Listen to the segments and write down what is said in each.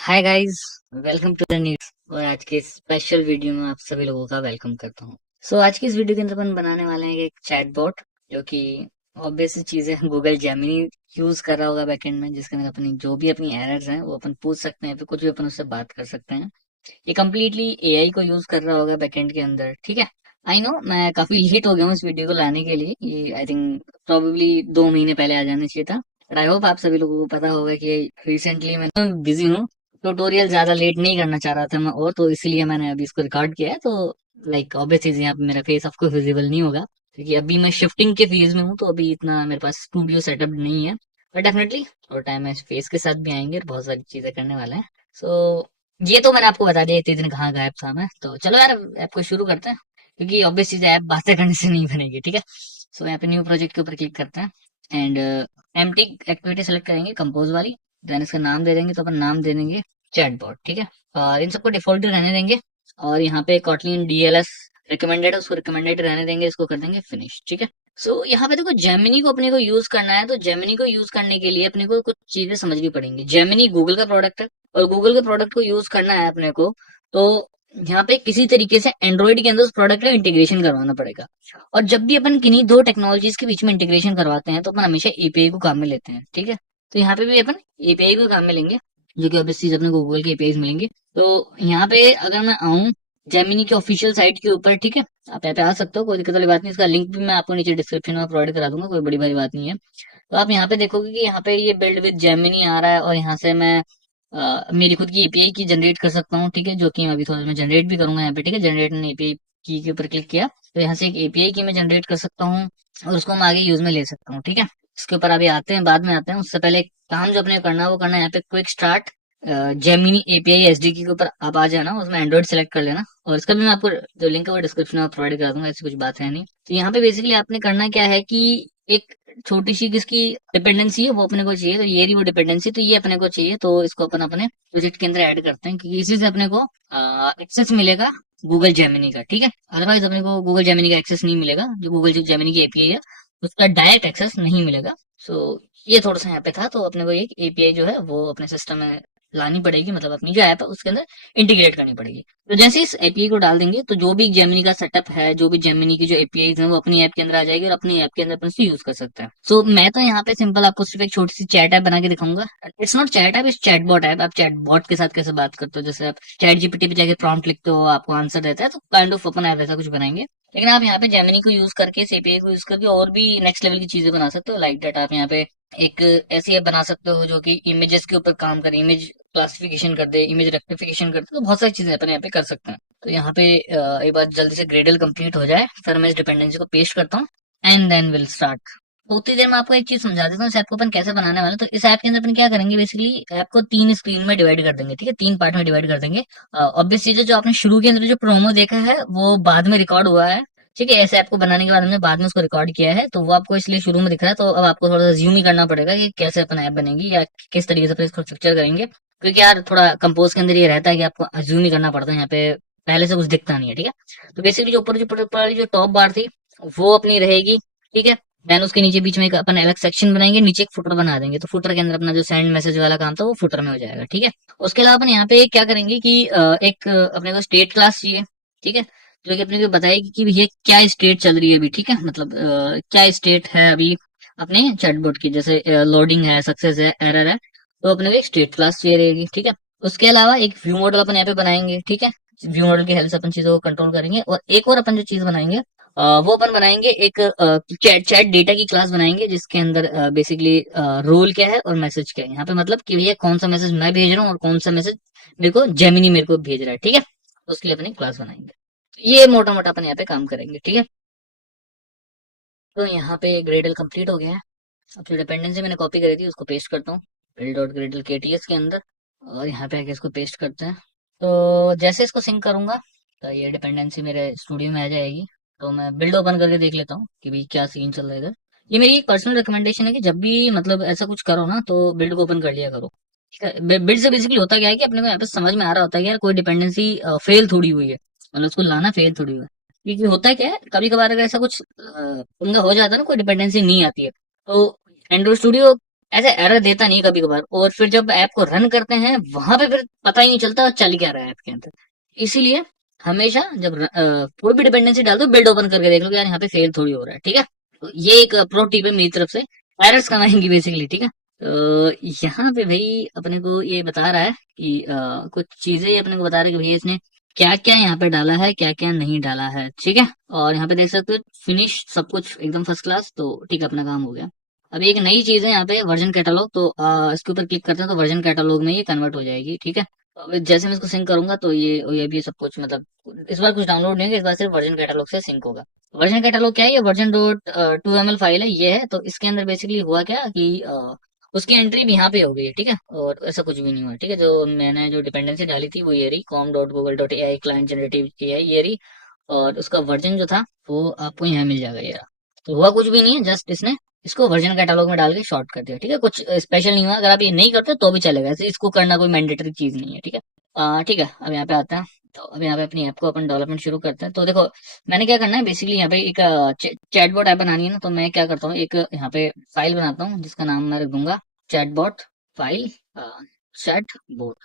Hi guys, welcome to the news. और आज के स्पेशल वीडियो में आप सभी लोगों का वेलकम करता हूँ। आज की इस वीडियो के अंदर अपन बनाने वाले हैं एक चैटबॉट, जो कि ऑब्वियस सी चीज है, गूगल जेमिनी यूज कर रहा होगा बैकएंड में, जिसके अंदर अपनी जो भी अपनी एरर्स हैं वो अपन पूछ सकते हैं, फिर कुछ भी अपन उससे बात कर सकते हैं। ये कम्प्लीटली एआई को यूज कर रहा होगा बैकएंड के अंदर, ठीक है। आई नो मैं काफी लेट हो गया हूँ इस वीडियो को लाने के लिए। ये आई थिंक प्रोबेबली 2 महीने पहले आ जाना चाहिए था, बट आई होप आप सभी लोगों को पता होगा कि रिसेंटली मैं बिजी हूँ। ट्यूटोरियल ज्यादा लेट नहीं करना चाह रहा था मैं, और तो इसलिए मैंने अभी इसको रिकॉर्ड किया है। तो लाइक ऑब्वियस चीज, यहाँ पे मेरा फेस आपको विजिबल नहीं होगा, क्योंकि अभी मैं शिफ्टिंग के फेज में हूँ, तो अभी इतना मेरे पास स्टूडियो सेटअप नहीं है। बट डेफिनेटली और टाइम में फेस के साथ भी आएंगे और बहुत सारी चीजें करने वाले हैं। सो ये तो मैंने आपको बता दिया इतने दिन कहाँ गायब था मैं। तो चलो यार, ऐप को शुरू करते हैं, क्योंकि ऑब्वियस चीज है, ऐप बातें करने से नहीं बनेगी, ठीक है। यहाँ पे न्यू प्रोजेक्ट के ऊपर क्लिक करते हैं एंड एम्प्टी एक्टिविटी सेलेक्ट करेंगे, कंपोज वाली। देन इसका नाम दे देंगे, तो अपन नाम दे देंगे चैटबॉट, ठीक है। और इन सबको डिफॉल्ट रहने देंगे। और यहाँ पे कॉटलिन डीएलएस रिकमेंडेड है, उसको रिकमेंडेड रहने देंगे, इसको कर देंगे फिनिश, ठीक है। यहाँ पे देखो, जेमिनी को अपने को यूज करना है, तो जेमिनी को यूज करने के लिए अपने को कुछ चीजें समझनी पड़ेंगी। जेमिनी गूगल का प्रोडक्ट है, और गूगल के प्रोडक्ट को यूज करना है अपने को, तो यहाँ पे किसी तरीके से एंड्रॉइड के अंदर उस प्रोडक्ट का इंटीग्रेशन करवाना पड़ेगा। और जब भी अपन किन्हीं दो टेक्नोलॉजीज के बीच में इंटीग्रेशन करवाते हैं, तो अपन हमेशा एपीआई को काम में लेते हैं, ठीक है। तो यहाँ पे भी अपन एपीआई को काम में लेंगे, जो कि ऑब्वियस चीज अपने को गूगल के एपीआई मिलेंगे। तो यहाँ पे अगर मैं आऊँ जेमिनी की ऑफिशियल साइट के ऊपर, ठीक है, आप यहाँ पे आ सकते हो, कोई दिक्कत वाली बात नहीं। इसका लिंक भी मैं आपको नीचे डिस्क्रिप्शन में प्रोवाइड करा दूंगा, कोई बड़ी भारी बात नहीं है। तो आप यहाँ पे देखोगे कि यहाँ पे ये बिल्ड विद जेमिनी आ रहा है, और यहाँ से मैं मेरी खुद की एपीआई की जनरेट कर सकता हूँ, ठीक है, जो कि मैं अभी थोड़ा मैं जनरेट भी करूंगा यहाँ पे, ठीक है। जनरेट एपीआई की के ऊपर क्लिक किया, तो यहाँ से एक एपीआई की मैं जनरेट कर सकता हूँ, और उसको मैं आगे यूज में ले सकता हूँ, ठीक है। इसके ऊपर अभी आते हैं, बाद में आते हैं। उससे पहले एक काम जो अपने को करना है वो करना है, यहाँ पे quick start Gemini API SDK के ऊपर आप आ जाना, उसमें एंड्रॉइड सेलेक्ट कर लेना, और इसका भी मैं आपको जो लिंक है वो डिस्क्रिप्शन में प्रोवाइड कर दूंगा, ऐसी कुछ बात है नहीं। तो यहाँ पे बेसिकली आपने करना क्या है कि एक छोटी सी किसकी डिपेंडेंसी है वो अपने को चाहिए, तो ये रही वो डिपेंडेंसी, तो ये अपने को चाहिए, तो इसको अपन अपने प्रोजेक्ट के अंदर ऐड करते हैं, क्योंकि इसी से अपने को एक्सेस मिलेगा गूगल जेमिनी का, ठीक है। अदरवाइज अपने को गूगल जेमिनी का एक्सेस नहीं मिलेगा, जो गूगल जेमिनी की एपीआई है उसका डायरेक्ट एक्सेस नहीं मिलेगा। ये थोड़ा सा यहाँ पे था, तो अपने को एक एपीआई जो है वो अपने सिस्टम में लानी पड़ेगी, मतलब अपनी जो ऐप है उसके अंदर इंटीग्रेट करनी पड़ेगी। तो जैसे इस एपीआई को डाल देंगे, तो जो भी जेमिनी का सेटअप है, जो भी जेमिनी की जो एपीआई है, वो अपनी ऐप के अंदर आ जाएगी, और अपनी ऐप के अंदर अपन उसे यूज कर सकते हैं। मैं तो यहाँ पे सिंपल आपको सिर्फ एक छोटी सी चैट ऐप बना के दिखाऊंगा। It's not chat app, it's chatbot app. आप चैटबॉट के साथ कैसे बात करते हो, जैसे आप चैट जीपीटी पे जाके प्रॉम्प्ट लिखते हो, आपको आंसर देता है, तो काइंड ऑफ अपन ऐप ऐसा कुछ बनाएंगे। लेकिन आप यहाँ पे जेमिनी को यूज करके, इस एपीआई को यूज करके और भी नेक्स्ट लेवल की चीजें बना सकते हो। लाइक दैट आप यहाँ पे एक ऐसी ऐप बना सकते हो जो कि इमेजेस के ऊपर काम करे, इमेज क्लासिफिकेशन कर दे, इमेज रेक्टिफिकेशन कर दे, तो बहुत सारी चीजें अपन यहाँ पे कर सकते हैं। तो यहाँ पे एक बार जल्दी से ग्रेडल कंप्लीट हो जाए, फिर मैं इस डिपेंडेंसी को पेस्ट करता हूँ, एंड देन विल स्टार्ट। तो उतनी देर में आपको एक चीज समझा देता हूँ, इस ऐप को अपन कैसे बनाने वाले हैं। तो इस ऐप के अंदर अपन क्या करेंगे, बेसिकली ऐप को 3 स्क्रीन में डिवाइड कर देंगे, ठीक है, 3 पार्ट में डिवाइड कर देंगे। ऑब्वियस चीज है, जो आपने शुरू के अंदर जो प्रोमो देखा है वो बाद में रिकॉर्ड हुआ है, ठीक है। ऐसे ऐप को बनाने के बाद हमने बाद में उसको रिकॉर्ड किया है, तो वो आपको इसलिए शुरू में दिख रहा है। तो अब आपको थोड़ा सा ज्यूम ही करना पड़ेगा कि कैसे अपन ऐप बनेगी, या किस तरीके से अपन इसको स्ट्रक्चर करेंगे, क्योंकि यार थोड़ा कंपोज के अंदर ये रहता है कि आपको ज्यूम ही करना पड़ता है, यहाँ पे पहले से कुछ दिखता नहीं है, ठीक है। तो बेसिकली जो टॉप बार थी वो अपनी रहेगी, ठीक है। देन उसके नीचे बीच में एक अपन अलग सेक्शन बनाएंगे, नीचे एक फुटर बना देंगे, तो फुटर के अंदर अपना जो सेंड मैसेज वाला काम था वो फुटर में हो जाएगा, ठीक है। उसके अलावा अपन यहाँ पे क्या करेंगे कि एक अपने को स्टेट क्लास चाहिए, ठीक है, जो कि अपने को बताएगी कि ये क्या स्टेट चल रही है अभी, ठीक है, मतलब क्या स्टेट है अभी अपने चैटबॉट की, जैसे लोडिंग है, सक्सेस है, एरर है, तो अपने को एक स्टेट क्लास चाहिए रहेगी, ठीक है। उसके अलावा एक व्यू मॉडल अपन यहाँ पे बनाएंगे, ठीक है। व्यू मॉडल की हेल्प से अपन चीजों को कंट्रोल करेंगे, और एक और अपन जो चीज बनाएंगे वो अपन बनाएंगे एक चैट चैट डेटा की क्लास बनाएंगे, जिसके अंदर बेसिकली रोल क्या है और मैसेज क्या है, यहाँ पे मतलब कि भैया कौन सा मैसेज मैं भेज रहा हूँ और कौन सा मैसेज मेरे को जेमिनी मेरे को भेज रहा है, ठीक है। उसके लिए अपनी क्लास बनाएंगे। ये मोटा मोटा अपन यहाँ पे काम करेंगे, ठीक है। तो यहाँ पे ग्रेडल कंप्लीट हो गया है। अब जो डिपेंडेंसी मैंने कॉपी करी थी उसको पेस्ट करता हूँ बिल्ड डॉट ग्रेडल केटीएस के अंदर, और यहाँ पे आके इसको पेस्ट करते हैं। तो जैसे इसको सिंक करूंगा, तो ये डिपेंडेंसी मेरे स्टूडियो में आ जाएगी। तो मैं बिल्ड ओपन करके देख लेता हूँ कि भाई क्या सीन चल रहा है इधर। ये मेरी एक पर्सनल रिकमेंडेशन है कि जब भी मतलब ऐसा कुछ करो ना, तो बिल्ड को ओपन कर लिया करो, ठीक है। बिल्ड से बेसिकली होता क्या है कि अपने को यहाँ पे समझ में आ रहा होता है कि यार कोई डिपेंडेंसी फेल थोड़ी हुई है, मतलब उसको लाना फेल थोड़ी हुआ है। क्योंकि होता क्या है, कभी कभार अगर ऐसा कुछ पंगा हो जाता है ना, कोई डिपेंडेंसी नहीं आती है, तो एंड्रॉइड स्टूडियो ऐसे एरर देता नहीं कभी कभार, और फिर जब ऐप को रन करते हैं वहां पे फिर पता ही नहीं चलता चल क्या रहा है ऐप के अंदर। इसीलिए हमेशा जब कोई भी डिपेंडेंसी डाल दो, बिल्ड ओपन करके देख लो कि यार यहाँ पे फेल थोड़ी हो रहा है, ठीक है। तो ये एक प्रो टिप है मेरी तरफ से, एरर्स कम आएंगी बेसिकली, ठीक है। तो यहाँ पे भाई अपने को ये बता रहा है कि कुछ चीजें अपने को बता रहा है कि भैया इसने क्या क्या यहाँ पे डाला है, क्या क्या नहीं डाला है, ठीक है। और यहाँ पे देख सकते हो फिनिश, सब कुछ एकदम फर्स्ट क्लास, तो ठीक है, अपना काम हो गया। अभी एक नई चीज है यहाँ पे, वर्जन कैटलॉग, तो इसके ऊपर क्लिक करते हैं तो वर्जन कैटलॉग में ये कन्वर्ट हो जाएगी, ठीक है। अब जैसे मैं इसको सिंक करूंगा तो ये भी सब कुछ, मतलब इस बार कुछ डाउनलोड नहीं होगा, इस बार सिर्फ वर्जन कैटलॉग से सिंक होगा। वर्जन कैटलॉग क्या है, ये वर्जन डॉट 2 ml फाइल है, ये है। तो इसके अंदर बेसिकली हुआ क्या कि उसकी एंट्री भी यहाँ पे हो गई है, ठीक है, और ऐसा कुछ भी नहीं हुआ, ठीक है। जो मैंने जो डिपेंडेंसी डाली थी वो ये रही, com.google.ai क्लाइंट जनरेटिव AI, ये रही। और उसका वर्जन जो था वो आपको यहाँ मिल जाएगा, ये रहा। तो हुआ कुछ भी नहीं है, जस्ट इसने इसको वर्जन कैटलॉग में डाल के शॉर्ट कर दिया, ठीक है। कुछ स्पेशल नहीं हुआ, अगर आप ये नहीं करते तो भी चलेगा, ऐसे इसको करना कोई मैंडेटरी चीज नहीं है, ठीक है। ठीक है, अब यहाँ पे आते हैं। तो अब यहाँ पे अपनी ऐप को अपन डेवलपमेंट शुरू करते हैं। तो देखो मैंने क्या करना है, बेसिकली यहाँ पे एक चैटबॉट ऐप बनानी है ना, तो मैं क्या करता हूँ, एक यहाँ पे फाइल बनाता हूँ जिसका नाम मैं रख दूंगा चैटबॉट फाइल, चैटबॉट,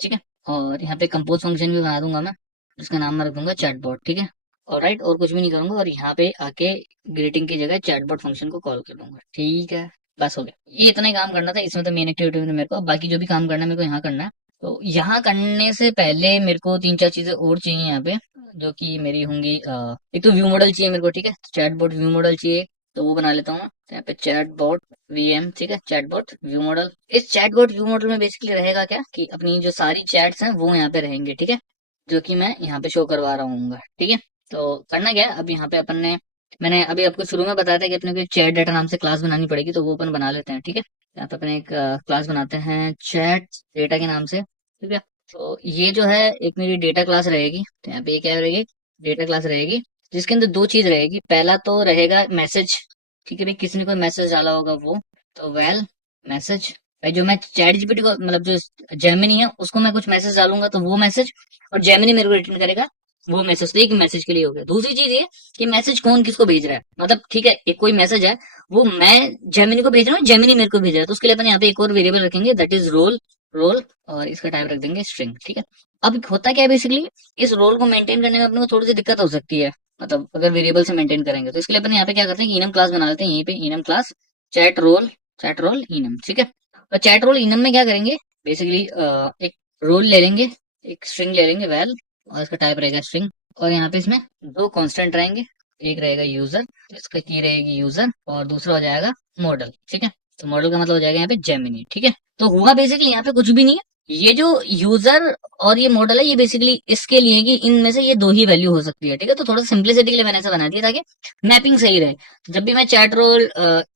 ठीक है। और यहाँ पे कंपोज फंक्शन भी बना दूंगा मैं, जिसका नाम मैं रख दूंगा चैटबॉट, ठीक है। और राइट, और कुछ भी नहीं करूंगा, और यहाँ पे आके ग्रीटिंग की जगह चैटबॉट फंक्शन को कॉल कर दूंगा, ठीक है। बस हो गया, ये इतना ही काम करना था इसमें, तो मेन एक्टिविटी में मेरे को, अब बाकी जो भी काम करना है मेरे को यहाँ करना है। तो यहाँ करने से पहले मेरे को तीन चार चीजें और चाहिए यहाँ पे, जो कि मेरी होंगी, एक तो व्यू मॉडल चाहिए मेरे को, ठीक है, चैटबॉट व्यू मॉडल चाहिए। तो वो बना लेता हूँ मैं। तो यहाँ पे चैटबॉट VM, ठीक है, चैटबॉट व्यू मॉडल। इस चैटबॉट व्यू मॉडल में बेसिकली रहेगा क्या कि अपनी जो सारी चैट्स हैं वो यहाँ पे रहेंगे, ठीक है, जो कि मैं यहाँ पे शो करवा रहा हूँ, ठीक है। तो करना क्या है, अब यहाँ पे अपन ने, मैंने अभी आपको शुरू में बताया था कि अपने को एक चैट डाटा नाम से क्लास बनानी पड़ेगी, तो वो अपन बना लेते हैं, ठीक है। यहाँ पे अपने एक क्लास बनाते हैं चैट डेटा के नाम से, ठीक है। तो ये जो है एक मेरी डेटा क्लास रहेगी, तो यहाँ पे ये क्या रहेगी, डेटा क्लास रहेगी, जिसके अंदर दो चीज रहेगी। पहला तो रहेगा मैसेज, ठीक है भाई, किसी ने कोई मैसेज डाला होगा वो, तो वेल मैसेज, भाई जो मैं चैट जीपीटी को, मतलब जो जेमिनी है उसको मैं कुछ मैसेज डालूंगा तो वो मैसेज, और जेमिनी मेरे को रिटर्न करेगा वो मैसेज। तो एक मैसेज के लिए हो गया। दूसरी चीज ये कि मैसेज कौन किसको भेज रहा है, मतलब ठीक है, एक कोई मैसेज है वो मैं जेमिनी को भेज रहा हूँ, जेमिनी मेरे को भेज रहा है, तो उसके लिए अपन यहाँ पे एक और वेरिएबल रखेंगे, दैट इज रोल, रोल, और इसका टाइप रख देंगे स्ट्रिंग, ठीक है। अब होता क्या है बेसिकली, इस रोल को मेंटेन करने में अपने को थोड़ी सी दिक्कत हो सकती है, मतलब अगर वेरिएबल से मेंटेन करेंगे, तो इसके लिए अपन यहाँ पे क्या करते हैं, इनम क्लास बना लेते हैं, यहीं पे enum class chat role, chat role enum, ठीक है। और चैट रोल इनम में क्या करेंगे, बेसिकली एक रोल ले लेंगे, एक स्ट्रिंग ले लेंगे वेल, और इसका टाइप रहेगा स्ट्रिंग, और यहाँ पे इसमें दो कांस्टेंट रहेंगे, एक रहेगा यूजर, इसका की रहेगी यूजर, और दूसरा हो जाएगा मॉडल, ठीक है। तो मॉडल का मतलब हो जाएगा यहाँ पे जेमिनी, ठीक है। तो हुआ बेसिकली यहाँ पे कुछ भी नहीं है, ये जो यूजर और ये मॉडल है ये बेसिकली इसके लिए कि इनमें से ये दो ही वैल्यू हो सकती है, ठीक है। तो थोड़ा सिंप्लिसिटी के लिए मैंने ऐसा बना दिया ताकि मैपिंग सही रहे। तो जब भी मैं चैट रोल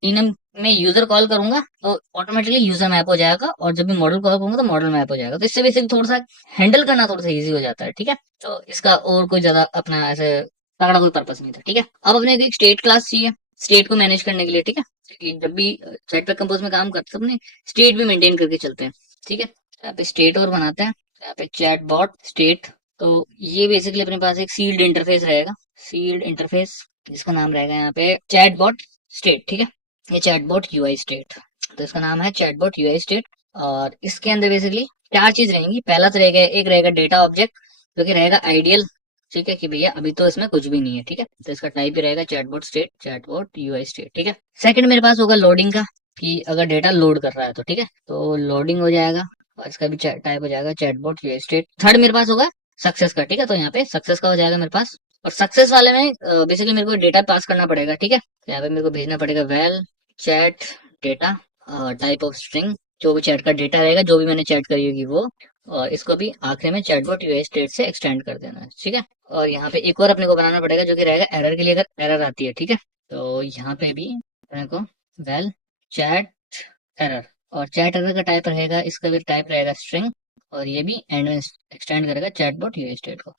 इनम में यूजर कॉल करूंगा तो ऑटोमेटिकली यूजर मैप हो जाएगा, और जब भी मॉडल कॉल करूंगा तो मॉडल मैप हो जाएगा। तो इससे बेसिकली थोड़ा सा हैंडल करना थोड़ा सा इजी हो जाता है, ठीक है। तो इसका और कोई ज्यादा अपना ऐसे तगड़ा कोई पर्पस नहीं था, ठीक है। अब अपने को एक स्टेट क्लास चाहिए स्टेट को मैनेज करने के लिए, ठीक है। क्योंकि जब भी चैट पे कंपोज में काम करते हैं अपने स्टेट भी मेंटेन करके चलते हैं, ठीक है। यहाँ पे स्टेट और बनाते हैं, यहाँ पे चैट बॉट स्टेट। तो ये बेसिकली अपने पास एक सील्ड इंटरफेस रहेगा, सील्ड इंटरफेस, जिसका नाम रहेगा यहाँ पे चैट बॉट स्टेट, ठीक है। ये चैट बॉट UI स्टेट, तो इसका नाम है चैट बॉट UI स्टेट। और इसके अंदर बेसिकली चार चीज रहेंगी। पहला तो रहेगा, एक रहेगा डेटा ऑब्जेक्ट, जो कि रहेगा आइडियल, ठीक है, कि भैया अभी तो इसमें कुछ भी नहीं है, ठीक है। तो इसका टाइप ही रहेगा chatbot state, chatbot UI state, ठीक है। सेकंड मेरे पास होगा लोडिंग का, कि अगर डेटा लोड कर रहा है तो, ठीक है, तो लोडिंग हो जाएगा, और इसका भी टाइप हो जाएगा चैटबॉट UI स्टेट। थर्ड मेरे पास होगा सक्सेस का, ठीक है, तो यहाँ पे सक्सेस का हो जाएगा मेरे पास। और सक्सेस वाले में बेसिकली मेरे को डेटा पास करना पड़ेगा, ठीक है। तो यहाँ पे मेरे को भेजना पड़ेगा well chat data, type of string, जो भी चैट का डेटा रहेगा, जो भी मैंने चैट करी होगी वो, और इसको भी आखिर में चैटबॉट UI स्टेट से एक्सटेंड कर देना है, ठीक है। और यहाँ पे एक और अपने को बनाना पड़ेगा, जो कि रहेगा एरर के लिए, अगर एरर आती है, ठीक है। तो यहाँ पे भी अपने को वेल चैट एरर, और चैट एरर का टाइप रहेगा, इसका भी टाइप रहेगा स्ट्रिंग, और ये भी एंड में एक्सटेंड करेगा चैटबॉट UI स्टेट को।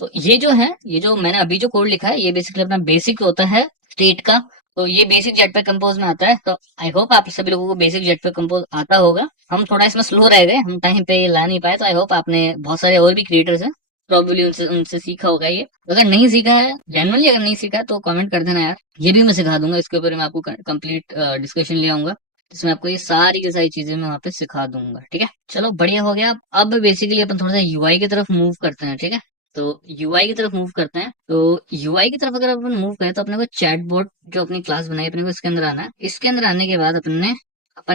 तो ये जो है, ये जो मैंने अभी जो कोड लिखा है, ये बेसिकली अपना बेसिक होता है स्टेट का। तो ये बेसिक जेट पे कंपोज में आता है। तो आई होप आप सभी लोगों को बेसिक जेट पे कंपोज आता होगा। हम थोड़ा इसमें स्लो रह गए, हम टाइम पे ला नहीं पाए, तो आई होप आपने, बहुत सारे और भी क्रिएटर्स हैं, प्रॉब्लली उनसे उनसे सीखा होगा ये। अगर नहीं सीखा है, जनरली अगर नहीं सीखा है तो कमेंट कर देना यार, ये भी मैं सिखा दूंगा, इसके ऊपर मैं आपको कंप्लीट डिस्कशन ले आऊंगा। इसमें आपको ये सारी की सारी चीजें मैं वहाँ पे सिखा दूंगा। ठीक है, चलो बढ़िया हो गया। अब बेसिकली अपन थोड़ा सा यूआई की तरफ मूव करते हैं। ठीक है, तो यूआई की तरफ मूव करते हैं। तो यूआई की तरफ अगर अपन मूव करें तो अपने को चैट बोर्ड जो अपनी क्लास बनाई अपने को इसके अंदर आना है। इसके अंदर आने के बाद अपन ने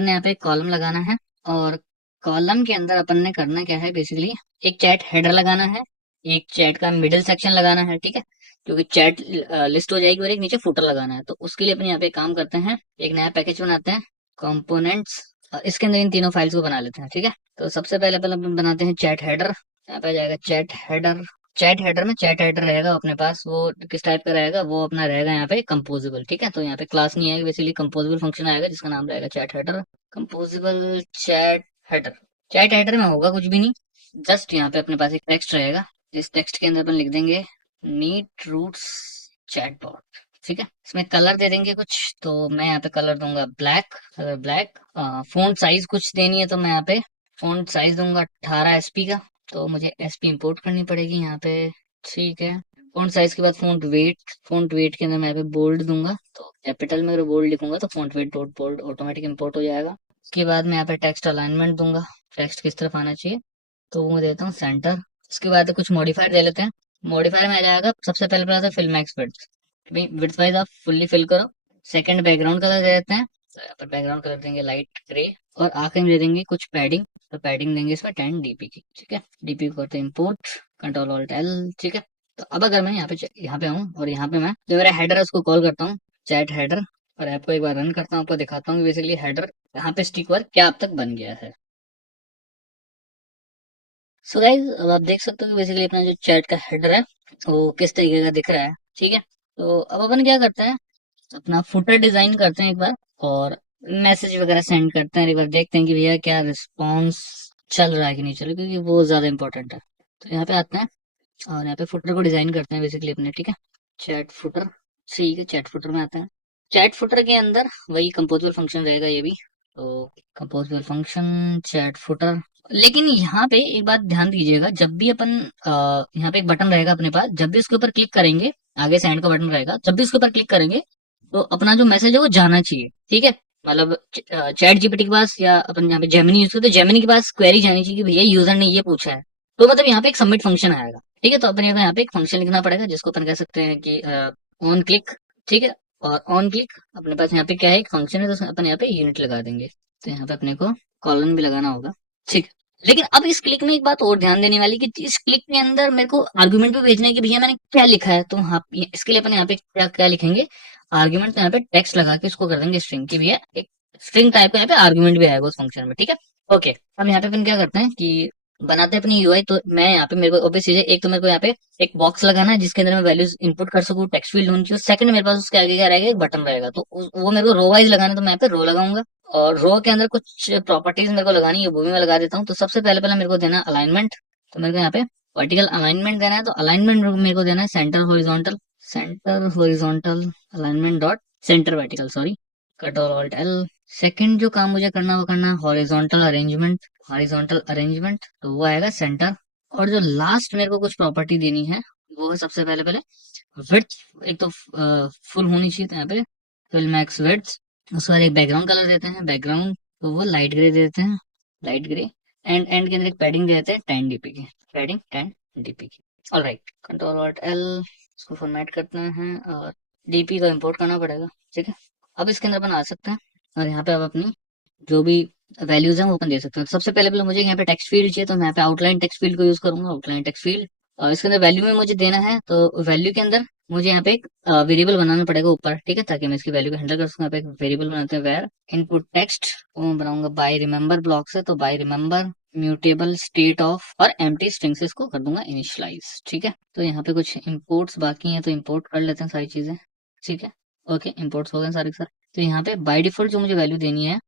यहाँ पे कॉलम लगाना है, और कॉलम के अंदर अपन ने करना क्या है, बेसिकली एक चैट हेडर लगाना है, एक चैट का मिडिल सेक्शन लगाना है। ठीक है, क्योंकि चैट लिस्ट हो जाएगी, और एक नीचे फुटर लगाना है। तो उसके लिए अपन यहाँ पे काम करते हैं, एक नया पैकेज बनाते हैं, कंपोनेंट्स। इसके अंदर इन तीनों फाइल्स को बना लेते हैं। ठीक है, तो सबसे पहले पहले अपन बनाते हैं चैट हेडर। यहाँ पे आ जाएगा चैट हेडर। चैट हेडर में चैट हेडर रहेगा अपने पास, वो किस टाइप का रहेगा, वो अपना रहेगा यहाँ पे कंपोजिबल। ठीक है, तो यहाँ पे क्लास नहीं आएगा, बेसिकली कंपोजिबल फंक्शन आएगा जिसका नाम रहेगा chat header. Composable chat header. Chat header में होगा कुछ भी नहीं, जस्ट यहाँ पे अपने पास एक टेक्स्ट रहेगा, जिस टेक्स्ट के अंदर अपन लिख देंगे नीट रूट्स चैटबॉट। ठीक है, इसमें कलर दे देंगे कुछ, तो मैं यहाँ पे कलर दूंगा black, colour black. Font size कुछ देनी है तो मैं यहाँ पे फ़ॉन्ट साइज दूंगा 18 एसपी का, तो मुझे एसपी इंपोर्ट करनी पड़ेगी यहाँ पे। ठीक है, फ़ॉन्ट साइज के बाद फ़ॉन्ट वेट के अंदर मैं यहाँ पे बोल्ड दूंगा, तो कैपिटल में अगर बोल्ड लिखूंगा तो font weight dot bold automatic import हो जाएगा। उसके बाद मैं यहाँ पे टेक्स्ट अलाइनमेंट दूंगा, टेक्स्ट किस तरफ आना चाहिए, तो वो मैं देता हूँ सेंटर। उसके बाद कुछ मॉडिफायर दे लेते हैं। मॉडिफायर में आ जाएगा सबसे पहले पहले आता है fill max width, width wise आप फुल्ली फिल करो। सेकंड बैकग्राउंड कलर दे देते हैं, तो यहाँ पर बैकग्राउंड कलर देंगे लाइट ग्रे, और आखिर में दे देंगे कुछ पैडिंग, तो पैडिंग देंगे इसमें 10 डीपी की। ठीक है, डीपी को करते हैं इंपोर्ट, कंट्रोल ऑल्ट एल। ठीक है, तो अब अगर मैं यहाँ पे आऊँ और यहाँ पे मैं जो मेरा हेडर है उसको कॉल करता हूँ, चैट हेडर, और ऐप को एक बार रन करता हूँ, आपको दिखाता हूँ कि बेसिकली हेडर यहाँ पे स्टिक वर्क क्या अब तक बन गया है। सो गाइज, अब आप देख सकते हो कि बेसिकली अपना जो चैट का हेडर है वो किस तरीके का दिख रहा है। ठीक है, तो अब अपन क्या करते हैं, अपना फुटर डिजाइन करते हैं एक बार, और मैसेज वगैरह सेंड करते हैं, एक बार देखते हैं कि भैया क्या रिस्पॉन्स चल रहा है कि नहीं चल रहा, क्योंकि वो ज्यादा इंपॉर्टेंट है। तो यहाँ पे आते हैं और यहाँ पे फुटर को डिजाइन करते हैं बेसिकली अपने। ठीक है, चैट फुटर। ठीक है, चैट फुटर में आते हैं। चैट फुटर के अंदर वही कंपोजेबल फंक्शन रहेगा ये भी, तो कंपोजेबल फंक्शन चैट फुटर। लेकिन यहाँ पे एक बात ध्यान दीजिएगा, जब भी अपन यहाँ पे एक बटन रहेगा अपने पास, जब भी उसके ऊपर क्लिक करेंगे, आगे सेंड का बटन रहेगा, जब भी उसके ऊपर क्लिक करेंगे तो अपना जो मैसेज है वो जाना चाहिए। ठीक है, मतलब चैट जीपीटी के पास, या अपन यहाँ पे जेमिनी यूज करते हैं, जेमिनी के पास क्वेरी जानी चाहिए कि भैया यूजर ने ये पूछा है, तो मतलब यहाँ पे एक सबमिट फंक्शन आएगा। ठीक है, तो अपन यहाँ पे एक फंक्शन लिखना पड़ेगा जिसको अपन कह सकते हैं कि ऑन क्लिक। ठीक है, और ऑन क्लिक अपने पास यहाँ पे क्या है, एक फंक्शन है, तो अपन यहाँ पे यूनिट लगा देंगे, तो यहाँ पे अपने को कॉलन भी लगाना होगा। ठीक है, लेकिन अब इस क्लिक में एक बात और ध्यान देने वाली कि इस क्लिक के अंदर मेरे को आर्गुमेंट भी भेजना है कि भैया मैंने क्या लिखा है, तो हाँ इसके लिए अपन यहाँ पे क्या क्या लिखेंगे, आर्ग्यूमेंट यहाँ पे टेक्स्ट लगा के उसको कर देंगे स्ट्रिंग, की भैया एक स्ट्रिंग टाइप का यहाँ पे आर्ग्यूमेंट भी आएगा उस फंक्शन में। ठीक है, ओके, अब यहाँ पे अपन क्या करते हैं कि बनाते हैं अपनी यूआई। तो मैं यहाँ पे मेरे को ऑब्वियस चीज है, एक तो मेरे को यहाँ पे एक बॉक्स लगाना है जिसके अंदर मैं वैल्यूज इनपुट कर सकूँ, टेक्स्ट फील्ड होनी चाहिए। सेकंड मेरे पास उसके आगे क्या रहेगा, एक बटन रहेगा, तो वो मेरे को रो वाइज लगाना है, तो मैं यहाँ पे रो लगाऊंगा। और रो के अंदर कुछ प्रॉपर्टीज मेरे को लगानी है, वो भी मैं लगा देता हूँ। तो सबसे पहले पहले मेरे को देना अलाइनमेंट, तो मेरे को यहाँ पे वर्टिकल अलाइनमेंट देना है, तो अलाइनमेंट मेरे को देना है centre horizontal alignment dot centre vertical, sorry, control alt L. Second जो काम मुझे करना है वो करना है हॉरिजॉन्टल अरेंजमेंट, तो वो आएगा सेंटर। और जो लास्ट मेरे को कुछ प्रॉपर्टी देनी है वो है सबसे पहले पहले विड्थ, एक तो फुल होनी चाहिए, तो यहाँ पे फिल मैक्स विड्थ। उसके बाद एक बैकग्राउंड कलर देते हैं, बैकग्राउंड तो वो लाइट ग्रे देते हैं, लाइट ग्रे। एंड के अंदर एक पैडिंग देते हैं 10 डीपी की, पैडिंग 10 डीपी की। ऑलराइट, कंट्रोल ऑल्ट एल, इसको फॉर्मेट करते हैं, और डीपी को इंपोर्ट करना पड़ेगा। ठीक है, अब इसके अंदर अपन आ सकते हैं, और यहाँ पे अब अपनी जो भी वैल्यूज हैं वो अपन दे सकते हैं। सबसे पहले पहले मुझे यहाँ पे टेक्स्ट फील्ड चाहिए, तो मैं यहाँ पे आउटलाइन टेक्स्ट फील्ड को यूज करूंगा, आउटलाइन टेक्स्ट फील्ड। और इसके अंदर वैल्यू में मुझे देना है, तो वैल्यू के अंदर मुझे यहाँ पे एक वेरिएबल बनाना पड़ेगा ऊपर। ठीक है, ताकि मैं इसकी वैल्यू को हैंडल कर सकूँ। यहाँ पे एक वेरिएबल बनाते हैं वेर इनपुट टेक्स्ट, वो मैं बनाऊंगा बाय रिमेंबर ब्लॉक से, तो by remember mutable state of, और एम्प्टी स्ट्रिंग से इसको कर दूंगा इनिशियलाइज। ठीक है, तो यहाँ पे कुछ इंपोर्ट्स बाकी हैं, तो इंपोर्ट कर लेते हैं सारी चीजें। ठीक है, ओके, इंपोर्ट्स हो गए सारे के सारे। तो यहाँ पे बाय डिफॉल्ट जो मुझे वैल्यू देनी है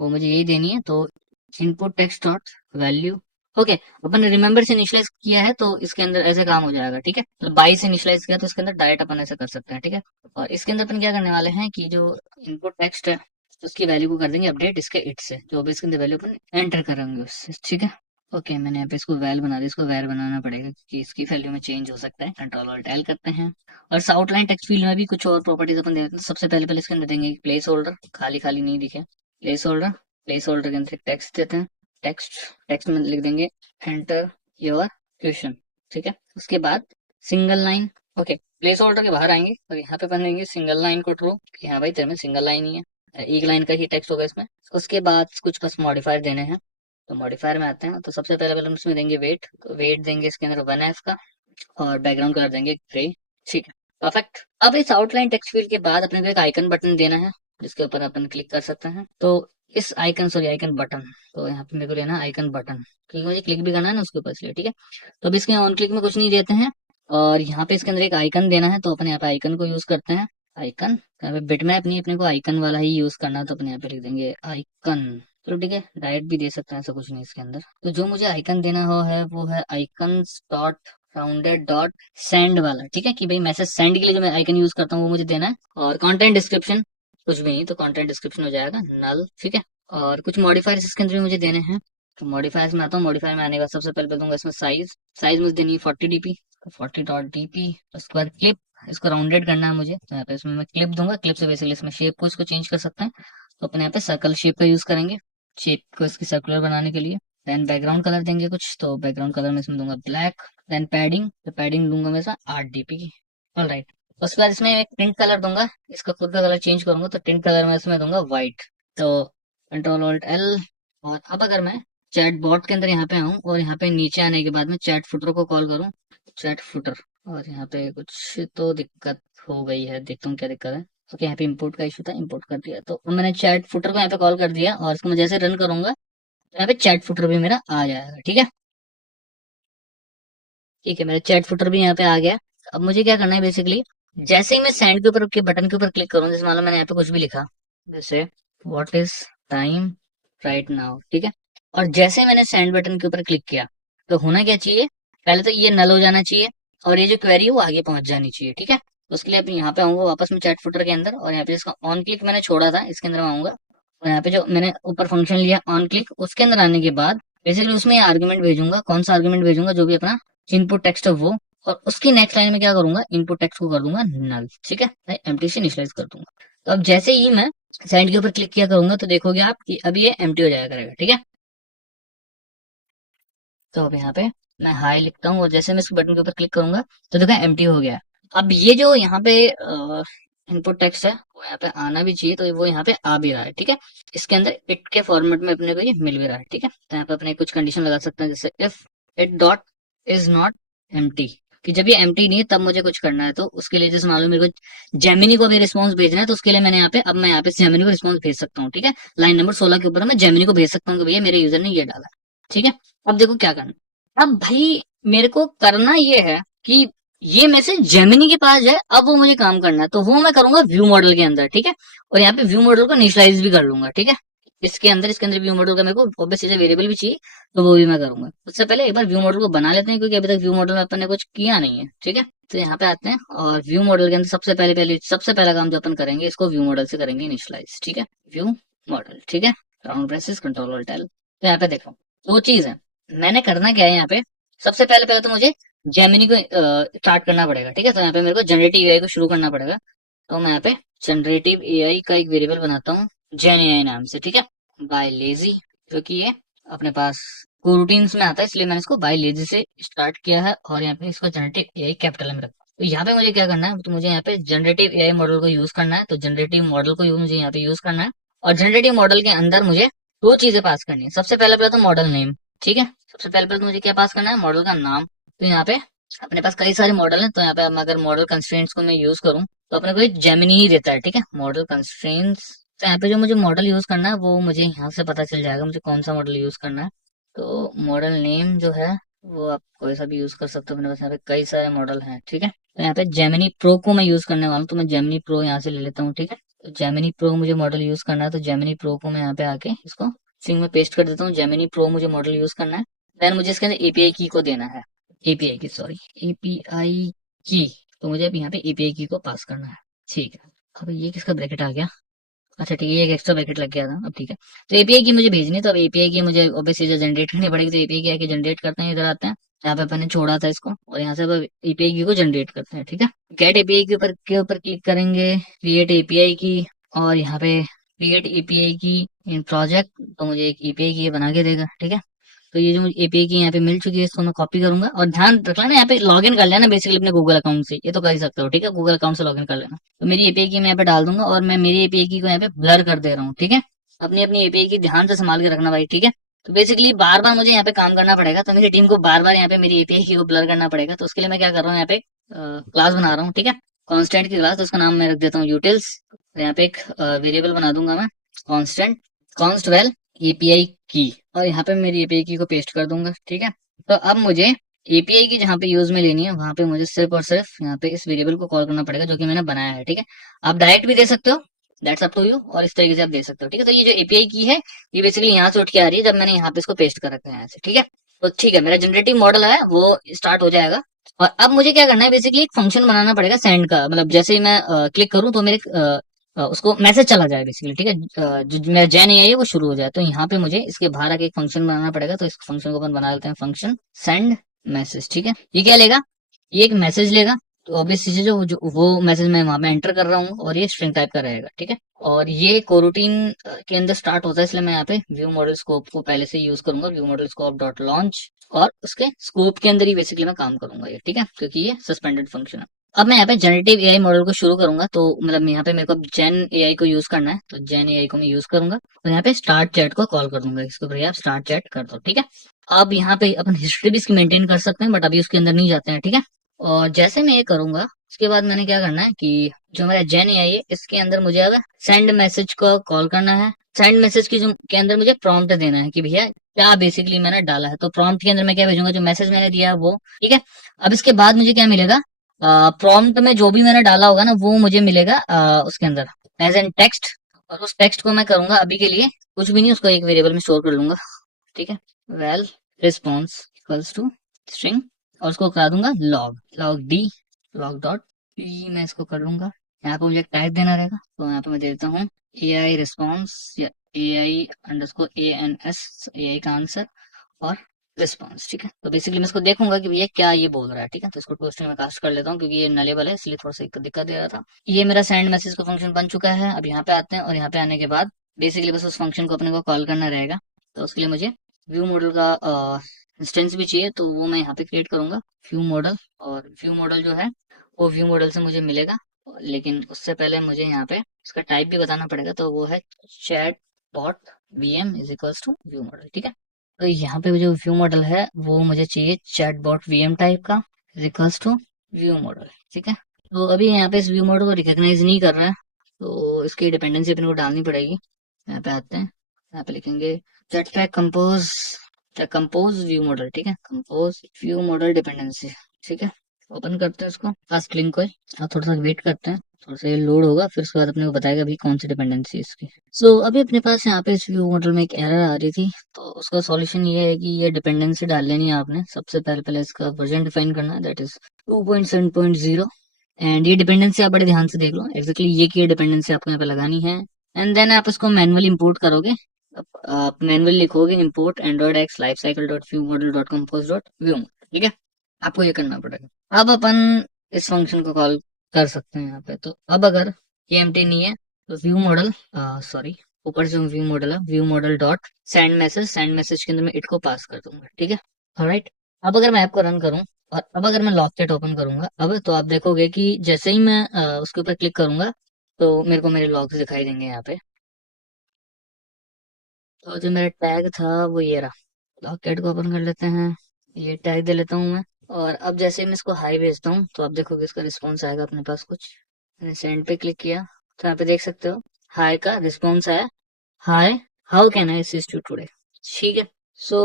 वो मुझे यही देनी है, तो input text dot value. Okay, अपन ने रिमेंबर से इनिशियलाइज किया है, तो इसके अंदर ऐसे काम हो जाएगा। ठीक है, तो बाई से इनिशियलाइज किया तो इसके अंदर डायरेक्ट अपन ऐसे कर सकते हैं। ठीक है, और इसके अंदर अपन क्या करने वाले हैं कि जो इनपुट टेक्स्ट है उसकी वैल्यू को कर देंगे अपडेट इसके इट से, जो भी इसके अंदर वैल्यू अपन एंटर करेंगे उससे। ठीक है, ओके, मैंने यहाँ पे इसको वैल बना दिया, इसको वैर बनाना पड़ेगा क्योंकि इसकी वैल्यू में चेंज हो सकता है। कंट्रोल ऑल्ट एल करते हैं, और आउटलाइन टेक्स्ट फील्ड में भी कुछ और प्रॉपर्टीज अपन देते हैं। सबसे पहले पहले इसके अंदर देंगे प्लेस होल्डर, खाली खाली नहीं दिखे, प्लेस होल्डर के अंदर टेक्स्ट देते हैं। टेक्स्ट टेक्स्ट में लिख देंगे एंटर योर क्वेश्चन, ठीक है। उसके बाद single line, okay. Place holder के बाहर आएंगे और यहाँ पे बनेंगे सिंगल लाइन को ट्रू, कि हाँ भाई तेरे में सिंगल लाइन ही है, एक लाइन का ही टेक्स्ट होगा इसमें। उसके बाद कुछ बस मॉडिफायर देने हैं, तो मॉडिफायर में आते हैं। तो सबसे पहले हम इसमें देंगे वेट, तो वेट देंगे इसके अंदर 1F का, और बैकग्राउंड कलर देंगे ग्रे, ठीक है, परफेक्ट। अब इस आउटलाइन टेक्स्ट फील्ड के बाद अपने को एक आइकन बटन देना है, जिसके ऊपर अपन क्लिक कर सकते हैं। तो इस आइकन बटन, तो यहाँ पे मेरे को लेना आइकन बटन, क्योंकि मुझे क्लिक भी करना है ना उसके ऊपर, इसलिए ठीक है। तो अब इसके ऑन क्लिक में कुछ नहीं देते हैं, और यहाँ पे इसके अंदर एक आइकन देना है, तो अपन यहाँ पे आइकन को यूज करते हैं। आइकन यहाँ पे बिटमैप नहीं, अपने को आइकन वाला ही यूज करना है, तो अपन यहाँ पे लिख देंगे आइकन। चलो ठीक है, डायरेक्ट भी दे सकते हैं, ऐसा कुछ नहीं इसके अंदर। तो जो मुझे आइकन देना हो है वो है icon dot rounded dot send वाला, ठीक है, कि भाई मैसेज सेंड के लिए जो मैं आइकन यूज करता हूँ वो मुझे देना है। और कंटेंट डिस्क्रिप्शन कुछ भी नहीं, तो कंटेंट डिस्क्रिप्शन हो जाएगा नल, ठीक है। और कुछ मॉडिफायर्स इसके अंदर भी मुझे देने हैं, तो मॉडिफायर्स में आता हूँ। मॉडिफायर में आने के बाद सबसे पहले दूंगा इसमें साइज, साइज मुझे देनी है 40 dp, 40.dp। उसके बाद क्लिप, इसको राउंडेड करना है मुझे, तो यहाँ पे इसमें मैं क्लिप दूंगा। क्लिप से बेसिकली इसमें शेप को इसको चेंज कर सकते हैं, तो अपने यहाँ पे सर्कल शेप का यूज करेंगे, शेप को इसकी सर्कुलर बनाने के लिए। देन बैकग्राउंड कलर देंगे कुछ, तो बैकग्राउंड कलर में इसमें दूंगा ब्लैक। देन पैडिंग, तो पैडिंग दूंगा मैं इसमें 8 dp की, ऑलराइट। उसके बाद इसमें एक टिंट कलर दूंगा, इसका खुद का कलर चेंज करूंगा, तो टिंट कलर में इसमें दूंगा व्हाइट। तो कंट्रोल ऑल्ट एल। और अब अगर मैं चैट बॉट के अंदर यहाँ पे आऊँ और यहाँ पे नीचे आने के बाद में चैट फुटर को कॉल करूँ, चैट फुटर, और यहाँ पे कुछ तो दिक्कत हो गई है, देखता हूँ क्या दिक्कत है। ओके, यहाँ पे इंपोर्ट का इशू था, इंपोर्ट कर दिया। तो अब मैंने चैट फुटर को यहाँ पे कॉल कर दिया, और इसको मैं जैसे रन करूंगा तो यहाँ पे चैट फुटर भी मेरा आ जाएगा, ठीक है। ठीक है, मेरा चैट फुटर भी यहाँ पे आ गया। अब मुझे क्या करना है बेसिकली, जैसे ही मैं सेंड के ऊपर के बटन के ऊपर क्लिक करूँ, जैसे मान लो मैंने यहाँ पे कुछ भी लिखा, जैसे what is time right now, ठीक है। और जैसे मैंने सेंड बटन के ऊपर क्लिक किया, तो होना क्या चाहिए, पहले तो ये नल हो जाना चाहिए, और ये जो क्वेरी है वो आगे पहुंच जानी चाहिए, ठीक है। तो उसके लिए अब यहाँ पे आऊंगा वापस में चैट फुटर के अंदर, और यहाँ पे इसका ऑन क्लिक मैंने छोड़ा था, इसके अंदर मैं आऊंगा, और यहाँ पे जो मैंने ऊपर फंक्शन लिया ऑन क्लिक, उसके अंदर आने के बाद बेसिकली उसमें आर्ग्यूमेंट भेजूंगा। कौन सा आर्ग्यूमेंट भेजूंगा, जो भी अपना इनपुट टेक्स्ट है वो, और उसकी नेक्स्ट लाइन में क्या करूंगा, इनपुट टेक्स्ट को कर दूंगा नल, ठीक है, एम्प्टी से इनिशियलाइज कर दूंगा। तो अब जैसे ही मैं सेंड के ऊपर क्लिक किया करूंगा, तो देखोगे आप कि अब ये एम्प्टी हो जाया करेगा, ठीक है। तो अब यहाँ पे मैं हाई लिखता हूँ, और जैसे मैं इस बटन के ऊपर क्लिक करूंगा तो देखो एम्प्टी हो गया। अब ये जो यहाँ पे इनपुट टेक्स्ट है वो यहाँ पे आना भी चाहिए, तो वो यहाँ पे आ भी रहा है, ठीक है। इसके अंदर इट के फॉर्मेट में अपने को ये मिल भी रहा है, ठीक है। तो यहाँ पे अपने कुछ कंडीशन लगा सकते हैं, जैसे if it dot is not empty, कि जब ये एम्प्टी नहीं है तब मुझे कुछ करना है। तो उसके लिए जैसे मान लो मेरे को जेमिनी को भी रिस्पॉन्स भेजना है, तो उसके लिए मैंने यहाँ पे, अब मैं यहाँ पे जेमिनी को रिस्पॉन्स भेज सकता हूँ, ठीक है। लाइन नंबर 16 के ऊपर मैं जेमिनी को भेज सकता हूँ कि भैया मेरे यूजर ने ये डाला, ठीक है। अब देखो क्या करना, अब भाई मेरे को करना ये है कि ये मैसेज जेमिनी के पास जाए, अब वो मुझे काम करना है, तो वो मैं करूंगा व्यू मॉडल के अंदर, ठीक है। और यहाँ पे व्यू मॉडल को इनिशियलाइज भी कर लूंगा, ठीक है। इसके अंदर व्यू मॉडल का मेरे को ऑब्वियस चीजें वेरिएबल भी चाहिए, तो वो भी मैं करूंगा। उससे पहले एक बार व्यू मॉडल को बना लेते हैं, क्योंकि अभी तक व्यू मॉडल में अपन ने कुछ किया नहीं है, ठीक है। तो यहाँ पे आते हैं, और व्यू मॉडल के अंदर सबसे पहला काम जो अपन करेंगे, इसको व्यू मॉडल से करेंगे इनिशियलाइज, ठीक है। व्यू मॉडल, ठीक है, round braces control alt L. तो यहाँ पे देखो दो चीज है, मैंने करना क्या है यहाँ पे, सबसे पहले पहले तो मुझे जेमिनी को स्टार्ट करना पड़ेगा, ठीक है। तो यहाँ पे मेरे को जनरेटिव एआई को शुरू करना पड़ेगा, तो मैं यहाँ पे जनरेटिव एआई का एक वेरिएबल बनाता हूँ जेन एआई नाम से, ठीक है, बाय लेजी, क्योंकि ये अपने पास कोरूटीन्स में आता है, इसलिए मैंने इसको बाय लेजी से स्टार्ट किया है, और यहाँ पे इसको जनरेटिव एआई कैपिटल में रखा। तो यहाँ पे मुझे क्या करना है, तो मुझे यहाँ पे जनरेटिव एआई मॉडल को यूज करना है, तो जनरेटिव मॉडल को मुझे यहाँ पे यूज करना है, और जनरेटिव मॉडल के अंदर मुझे दो चीजें पास करनी है। सबसे पहले तो मॉडल नेम, ठीक है, सबसे पहले तो मुझे क्या पास करना है, मॉडल का नाम। तो यहाँ पे अपने पास कई सारे मॉडल हैं, तो यहाँ पे अगर मॉडल कंस्ट्रेंट्स को मैं यूज करूँ, तो अपने को एक जेमिनी ही देता है, ठीक है, मॉडल कंस्ट्रेंट्स। तो यहाँ पे जो मुझे मॉडल यूज करना है वो मुझे यहाँ से पता चल जाएगा मुझे कौन सा मॉडल यूज करना है। तो मॉडल नेम जो है वो आप कोई सा भी यूज कर सकते हो, अपने पास यहाँ पे कई सारे मॉडल हैं, ठीक है। तो यहाँ पे जेमिनी प्रो को मैं यूज करने वाला हूँ, तो मैं जेमिनी प्रो यहाँ से ले लेता हूँ, ठीक है। तो जेमिनी प्रो मुझे मॉडल यूज करना है, तो जेमिनी प्रो को मैं यहाँ पे आके इसको स्ट्रिंग में पेस्ट कर देता हूँ, जेमिनी प्रो मुझे मॉडल यूज करना है। देन मुझे इसके अंदर एपीआई की को देना है, एपीआई की, सॉरी, एपीआई की। तो मुझे अब यहाँ पे एपीआई की को पास करना है, ठीक है। अब ये किसका ब्रैकेट आ गया, अच्छा ठीक है, ये एक एक्स्ट्रा ब्रैकेट लग गया था, अब ठीक है। तो एपीआई की मुझे भेजनी है, तो अब एपीआई की मुझे ऑब्वियसली जो जनरेट करनी पड़ेगी, तो एपीआई की आके जनरेट करते हैं, इधर आते हैं, यहाँ पे अपन ने छोड़ा था इसको, और यहाँ से अब एपीआई की को जनरेट करते हैं, ठीक है। गेट एपीआई के ऊपर क्लिक करेंगे, क्रिएट एपीआई की, और यहाँ पे क्रिएट एपीआई की, इन प्रोजेक्ट, तो मुझे एक एपीआई की ये बना के देगा। ठीक है, तो ये जो मुझे एपीआई की यहाँ पे मिल चुकी है, इसको मैं कॉपी करूंगा। और ध्यान रखना ना, यहाँ पे लॉगिन कर लेना बेसिकली अपने गूगल अकाउंट से, ये तो कर ही सकते हो। ठीक है, गूगल अकाउंट से लॉगिन कर लेना। तो मेरी एपीआई की मैं यहाँ पे डाल दूंगा, और मैं मेरी एपीआई की को यहाँ पे ब्लर कर दे रहा हूँ। ठीक है, अपनी अपनी एपीआई की ध्यान से संभाल के रखना भाई। ठीक है, तो बेसिकली बार बार मुझे यहाँ पे काम करना पड़ेगा, तो मेरी टीम को बार बार यहाँ पे मेरी एपीआई की को ब्लर करना पड़ेगा। तो उसके लिए मैं क्या कर रहा हूँ, यहाँ पे क्लास बना रहा हूँ। ठीक है, कॉन्स्टेंट की क्लास, तो उसका नाम मैं रख देता हूँ यूटिल्स। यहाँ पे एक वेरिएबल बना दूंगा मैं, कॉन्स्टेंट कॉन्स्टवेल एपीआई की, और यहाँ पे मेरी एपीआई की को पेस्ट कर दूंगा। ठीक है, तो अब मुझे एपीआई की जहाँ पे यूज में लेनी है, वहां पे मुझे सिर्फ और सिर्फ यहाँ पे इस वेरिएबल को कॉल करना पड़ेगा जो कि मैंने बनाया है। ठीक है, आप डायरेक्ट भी दे सकते हो, दैट्स अप टू यू, और इस तरीके से आप दे सकते हो। ठीक है, तो ये जो एपीआई की है, ये बेसिकली यहाँ से उठ के आ रही है जब मैंने यहाँ पे इसको पेस्ट कर रखा है यहाँ से। ठीक है, तो ठीक है, मेरा जनरेटिव मॉडल है वो स्टार्ट हो जाएगा। और अब मुझे क्या करना है, बेसिकली एक फंक्शन बनाना पड़ेगा सेंड का, मतलब जैसे ही मैं क्लिक करूँ तो मेरे उसको मैसेज चला जाए बेसिकली। ठीक है, जो मेरा जैन एआई है वो शुरू हो जाए। तो यहाँ पे मुझे इसके बाहर आके एक फंक्शन बनाना पड़ेगा, तो इस फंक्शन को अपन बना लेते हैं फंक्शन सेंड मैसेज। ठीक है, ये क्या लेगा, ये एक मैसेज लेगा। तो ऑब्वियस चीज है, जो वो मैसेज मैं वहां पे एंटर कर रहा हूँ, और ये स्ट्रिंग टाइप का रहेगा। ठीक है, और ये कोरूटीन के अंदर स्टार्ट होता है, इसलिए मैं यहाँ पे व्यू मॉडल स्कोप को पहले से यूज करूंगा, view model scope dot launch, और उसके स्कोप के अंदर ही बेसिकली मैं काम करूंगा ये। ठीक है, क्योंकि ये सस्पेंडेड फंक्शन है। अब मैं यहाँ पे जनरेटिव एआई मॉडल को शुरू करूंगा, तो मतलब यहाँ पे मेरे को जेन एआई को यूज करना है, तो जेन एआई को मैं यूज करूंगा, और यहाँ पे स्टार्ट चैट को कॉल कर दूंगा। इसको भैया आप स्टार्ट चैट कर दो। ठीक है, अब यहाँ पे अपन हिस्ट्री भी इसकी मेंटेन कर सकते हैं, बट अभी उसके अंदर नहीं जाते हैं। ठीक है, और जैसे मैं ये करूंगा, उसके बाद मैंने क्या करना है कि जो मेरा जेन एआई है, इसके अंदर मुझे अब सेंड मैसेज को कॉल करना है। सेंड मैसेज की जो के अंदर मुझे प्रॉम्प्ट देना है कि भैया क्या बेसिकली मैंने डाला है। तो प्रॉम्प्ट के अंदर मैं क्या भेजूंगा, जो मैसेज मैंने दिया है वो। ठीक है, अब इसके बाद मुझे क्या मिलेगा, प्रॉम्प्ट में जो भी मैंने डाला होगा ना, वो मुझे मिलेगा उसके अंदर एज एन टेक्स्ट। और उस टेक्स्ट को मैं करूंगा अभी के लिए कुछ भी नहीं, उसको एक वेरिएबल में स्टोर कर लूंगा। ठीक है, val response equals to string, और उसको करा दूंगा log, log D, log dot P, मैं इसको कर लूंगा। यहाँ पे मुझे टाइप देना रहेगा, तो यहाँ पे मैं दे देता हूँ ए आई रिस्पॉन्स, या A I underscore A N S, A I का आंसर, और रिस्पॉन्स। ठीक है, तो बेसिकली मैं इसको देखूंगा कि भैया क्या ये बोल रहा है। ठीक है, तो इसको टोस्टिंग में कास्ट कर लेता हूँ, क्योंकि ये नलेबल है इसलिए थोड़ा सा दिक्कत दे रहा था। ये मेरा सेंड मैसेज का फंक्शन बन चुका है। अब यहाँ पे आते हैं, और यहाँ पे आने के बाद बेसिकली बस उस फंक्शन को अपने को कॉल करना रहेगा। तो उसके लिए मुझे व्यू मॉडल का इंस्टेंस भी चाहिए, तो वो मैं यहाँ पे क्रिएट करूंगा, व्यू मॉडल। और व्यू मॉडल जो है वो व्यू मॉडल से मुझे मिलेगा, लेकिन उससे पहले मुझे यहाँ पे इसका टाइप भी बताना पड़ेगा, तो वो है chat bot VM is equals to view model. ठीक है, तो यहाँ पे जो व्यू मॉडल है वो मुझे चाहिए चैट बॉट वीएम टाइप का, is equals to view model. ठीक है, तो अभी यहाँ पे इस व्यू मॉडल को रिकॉग्नाइज नहीं कर रहा है, तो इसकी डिपेंडेंसी अपने को डालनी पड़ेगी। यहाँ पे आते हैं, यहाँ पे लिखेंगे chat pack compose, compose view model. ठीक है, कंपोज व्यू मॉडल डिपेंडेंसी। ठीक है, ओपन करते हैं इसको, फास्ट लिंक को, और थोड़ा सा वेट करते हैं, थोड़ा सा ये लोड होगा, फिर उसके बाद अपने को बताएगा अभी कौन सी डिपेंडेंसी है इसकी। सो अभी अपने पास यहाँ पे इस व्यू मॉडल में एक एरर आ रही थी, तो उसका सॉल्यूशन ये है कि ये डिपेंडेंसी डाल लेनी है आपने। सबसे पहले इसका वर्जन डिफाइन करना है, दैट इज 2.7.0। एंड ये डिपेंडेंसी आप बड़े ध्यान से देख लो, एक्जैक्टली ये की डिपेंडेंसी आपको यहाँ पे लगानी है। एंड देन आप इसको मैनुअली इंपोर्ट करोगे, आप मैनुअली लिखोगे import Android x life cycle dot view model dot compose dot view. ठीक है, आपको ये करना पड़ेगा। अब अपन इस फंक्शन को कॉल कर सकते हैं यहाँ पे। तो अब अगर ये एम्प्टी नहीं है, तो व्यू मॉडल, सॉरी, ऊपर जो व्यू मॉडल है, view model dot send message, send message के अंदर मैं इट को पास कर दूंगा। ठीक है, ऑलराइट। अब अगर मैं ऐप को रन करूं, और अब अगर मैं लॉकचैट ओपन करूंगा, अब तो आप देखोगे कि जैसे ही मैं उसके ऊपर क्लिक करूंगा, तो मेरे को मेरे लॉग्स दिखाई देंगे यहाँ पे। तो जो मेरा टैग था वो ये रहा, लॉकचैट को ओपन कर लेते हैं, ये टैग दे लेता हूँ मैं। और अब जैसे मैं इसको हाई भेजता हूँ, तो आप देखोगे इसका रिस्पॉन्स आएगा अपने पास कुछ। मैंने सेंड पे क्लिक किया, तो यहाँ पे देख सकते हो हाई का रिस्पॉन्स आया, hi how can I assist you today. ठीक है, सो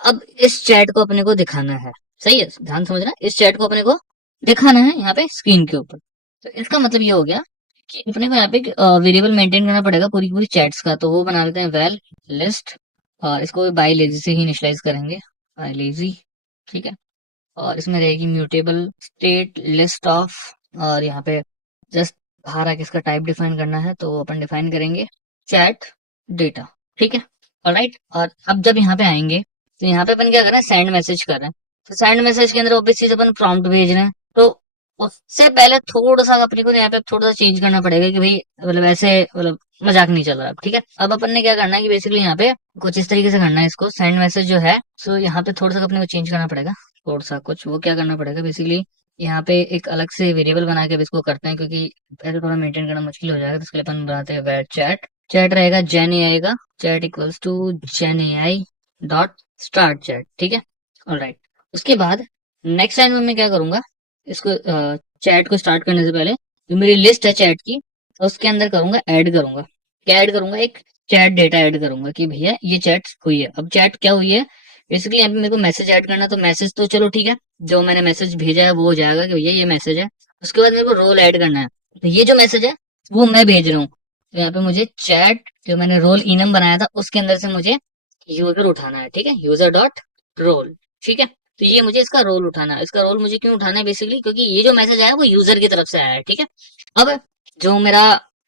अब इस चैट को अपने को दिखाना है, सही है, ध्यान समझना, इस चैट को अपने को दिखाना है यहाँ पे स्क्रीन के ऊपर। तो इसका मतलब ये हो गया कि अपने को यहाँ पे वेरिएबल मेंटेन करना पड़ेगा पूरी पूरी चैट्स का। तो वो बना लेते हैं वेल लिस्ट, और इसको बाई लेजी से ही इनिशियलाइज करेंगे, बाई लेजी। ठीक है, और इसमें रहेगी म्यूटेबल स्टेट लिस्ट ऑफ, और यहाँ पे जस्ट बाहर आके इसका टाइप डिफाइन करना है, तो अपन डिफाइन करेंगे चैट डेटा। ठीक है, ऑलराइट। और अब जब यहाँ पे आएंगे, तो यहाँ पे अपन क्या कर रहे हैं, सेंड मैसेज कर रहे हैं। तो सेंड मैसेज के अंदर ऑब्वियस चीज अपन प्रॉम्प्ट भेज रहे हैं, तो उससे पहले थोड़ा सा अपने को यहाँ पे थोड़ा सा चेंज करना पड़ेगा कि भाई मतलब ऐसे, मतलब मजाक नहीं चल रहा अब, ठीक है। अब अपन ने क्या करना है कि बेसिकली यहाँ पे कुछ इस तरीके से करना है इसको, सेंड मैसेज जो है। सो यहाँ पे थोड़ा सा अपने को चेंज करना पड़ेगा, थोड़ा सा कुछ वो क्या करना पड़ेगा बेसिकली, यहाँ पे एक अलग से वेरिएबल बना के अब इसको करते हैं, क्योंकि ऐसे थोड़ा मेंटेन करना मुश्किल हो जाएगा। तो इसके लिए अपन बनाते हैं वेर चैट, चैट रहेगा जेन एआई का, chat equals to gen AI dot start chat, ठीक है। ऑलराइट, उसके बाद नेक्स्ट लाइन में मैं क्या करूंगा, इसको चैट को स्टार्ट करने से पहले जो मेरी लिस्ट है चैट की, उसके अंदर करूंगा ऐड करूंगा, क्या ऐड करूंगा, एक चैट डेटा ऐड करूंगा कि भैया ये चैट हुई है। अब चैट क्या हुई है, बेसिकली यहाँ पे मेरे को मैसेज ऐड करना, तो मैसेज तो चलो ठीक है, जो मैंने मैसेज भेजा है वो हो जाएगा कि भैया ये मैसेज है। उसके बाद मेरे को रोल ऐड करना है, तो ये जो मैसेज है वो मैं भेज रहा हूँ, तो यहाँ पे मुझे चैट जो मैंने रोल इनम बनाया था उसके अंदर से मुझे यूजर उठाना है, ठीक है, यूजर डॉट रोल, ठीक है। तो ये मुझे इसका रोल उठाना है। इसका रोल मुझे क्यों उठाना है बेसिकली, क्योंकि ये जो मैसेज आया वो यूजर की तरफ से आया है, ठीक है। अब जो मेरा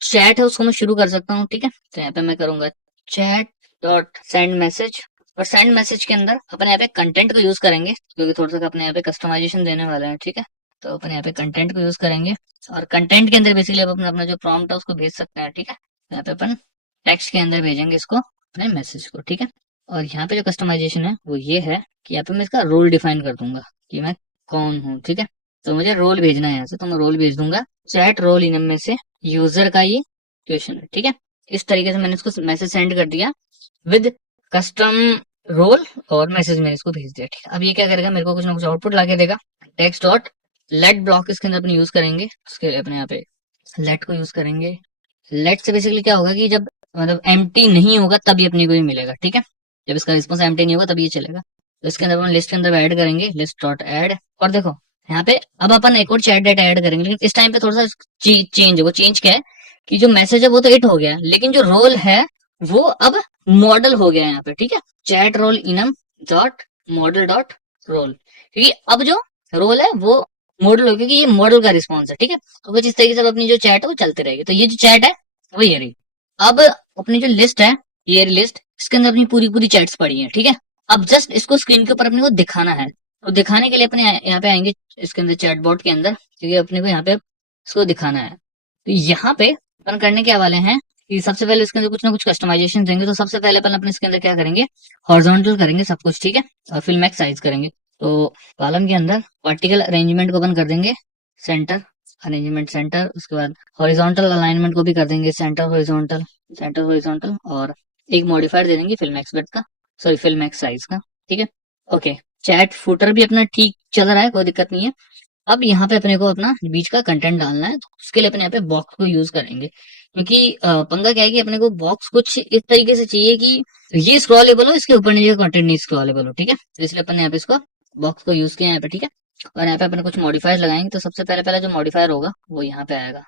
चैट है उसको मैं शुरू कर सकता हूँ, ठीक है। तो यहाँ पे मैं करूंगा चैट डॉट सेंड मैसेज, और सेंड मैसेज के अंदर अपन यहाँ पे कंटेंट को यूज करेंगे, क्योंकि थोड़ा सा अपने यहाँ पे कस्टमाइजेशन देने वाला है, ठीक है। तो अपन यहाँ पे कंटेंट को यूज करेंगे, और कंटेंट के अंदर बेसिकली अब अपना अपना जो प्रॉम्प्ट है उसको भेज सकते हैं, ठीक है। यहाँ पे अपन टेक्स्ट के अंदर भेजेंगे इसको, अपने मैसेज को, ठीक है। और यहाँ पे जो कस्टमाइजेशन है वो ये है कि यहाँ पे मैं इसका रोल डिफाइन कर दूंगा कि मैं कौन हूँ, ठीक है। तो मुझे रोल भेजना है यहाँ से, तो मैं रोल भेज दूंगा चैट रोल इनम में से यूजर का ये क्वेश्चन है, ठीक है। इस तरीके से मैंने इसको मैसेज सेंड कर दिया विद कस्टम रोल, और मैसेज मैंने इसको भेज दिया, ठीक है। अब ये क्या करेगा, मेरे को कुछ ना कुछ आउटपुट ला के देगा। टेक्स्ट डॉट लेट ब्लॉक इसके अंदर अपने यूज करेंगे, उसके लिए अपने यहाँ पे लेट को यूज करेंगे। लेट से बेसिकली क्या होगा कि जब मतलब एम्प्टी नहीं होगा तब ये अपने को ही मिलेगा, ठीक है। जब इसका रिस्पॉन्स एम्प्टी नहीं होगा तब ये चलेगा। तो इसके अंदर अपन लिस्ट के अंदर ऐड करेंगे, लिस्ट डॉट ऐड, और देखो यहाँ पे अब अपन एक और चैट डेटा ऐड करेंगे, लेकिन इस टाइम पे थोड़ा सा चेंज है। वो चेंज क्या है कि जो मैसेज है वो तो इट हो गया, लेकिन जो रोल है वो अब मॉडल हो गया है यहाँ पे, ठीक है। Chat role enum dot model dot role, क्योंकि अब जो रोल है वो मॉडल हो, क्योंकि ये मॉडल का रिस्पॉन्स है, ठीक है। तो कुछ इस तरीके से अपनी जो चैट है वो चलती रहेगी। तो ये जो चैट है वो ये रही। अब अपनी जो लिस्ट है, ये लिस्ट, इसके अंदर अपनी पूरी पूरी चैट्स पड़ी है, ठीक है। अब जस्ट इसको स्क्रीन के ऊपर अपने को दिखाना है, तो दिखाने के लिए अपने यहाँ पे आएंगे इसके अंदर चैटबॉट के अंदर, क्योंकि अपने को यहाँ पे इसको दिखाना है। तो यहाँ पे अपन करने क्या वाले हैं कि सबसे पहले इसके अंदर कुछ ना कुछ कस्टमाइजेशन देंगे। तो सबसे पहले अपन अपने इसके अंदर क्या करेंगे, हॉरिजॉन्टल करेंगे सब कुछ, ठीक है, और फिर मैक्स साइज करेंगे। तो कॉलम के अंदर वर्टिकल अरेंजमेंट को अपन कर देंगे सेंटर, अरेंजमेंट सेंटर। उसके बाद हॉरिजॉन्टल अलाइनमेंट को भी कर देंगे सेंटर हॉरिजॉन्टल, सेंटर हॉरिजॉन्टल, और एक मॉडिफायर दे देंगे फिल मैक्स विड्थ का, सॉरी फिल मैक्स साइज का, ठीक है। ओके, चैट फुटर भी अपना ठीक चल रहा है, कोई दिक्कत नहीं है। अब यहाँ पे अपने को अपना बीच का कंटेंट डालना है, तो उसके लिए अपने यहाँ पे बॉक्स को यूज करेंगे, क्योंकि पंगा क्या है कि अपने को बॉक्स कुछ इस तरीके से चाहिए कि ये स्क्रॉलेबल हो, इसके ऊपर नीचे कंटेंट नहीं स्क्रॉलेबल हो, ठीक है। तो इसलिए अपन यहाँ पे इसको बॉक्स को यूज किया यहाँ पे, ठीक है। और यहाँ पे अपन कुछ मॉडिफायर लगाएंगे। तो सबसे पहले पहला जो मॉडिफायर होगा वो यहाँ पे आएगा,